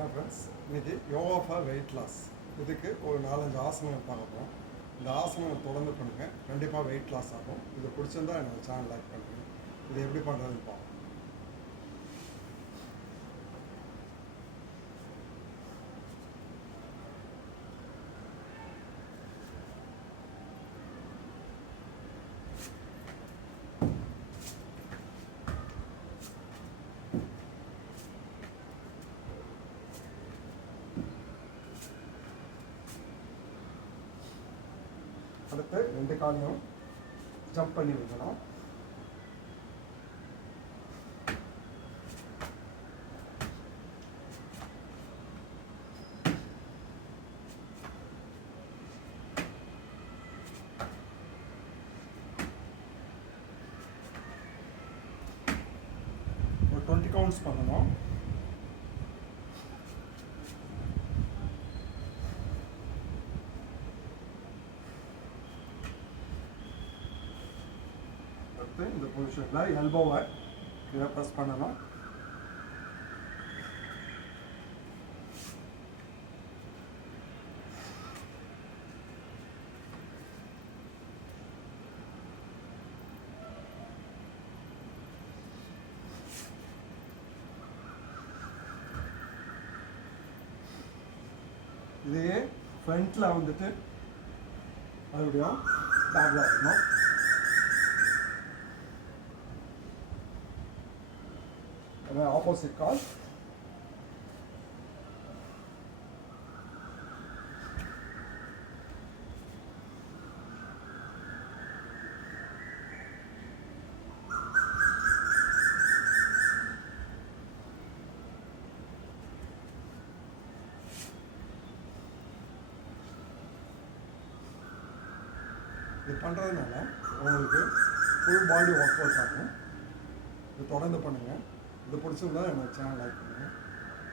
அதான் ஃப்ரெண்ட்ஸ், இன்றைக்கி yoga for weight loss. இதுக்கு ஒரு 4-5 ஆசனங்கள் பார்க்க போகிறோம். இந்த ஆசனங்கள் தொடர்ந்து பண்ணுங்கள், கண்டிப்பாக வெயிட் லாஸ் ஆகும். இது பிடிச்சிருந்தா என்னோடய சேனல் லைக் பண்ணுங்கள். இது எப்படி பண்ணுறதுன்னு பார்ப்போம். அடுத்து 2 காலையும் ஜம்ப் பண்ணி வைக்கணும். ஒரு 20 கவுண்ட்ஸ் பண்ணணும். இந்த பொசிஷனில் எல்போவை இதை ப்ரெஸ் பண்ணணும். இதையே ஃப்ரண்ட்டில் வந்துட்டு மறுபடியும் பேக்கில் வரணும். ஆப்போசிட் கால். இது பண்ணுறதுனால உங்களுக்கு ஃபுல் பாடி ஒர்க் அவுட் ஆகும். இது தொடர்ந்து பண்ணுங்கள். இது பிடிச்சிருந்தா என்னோட சேனல் லைக் பண்ணுங்கள்.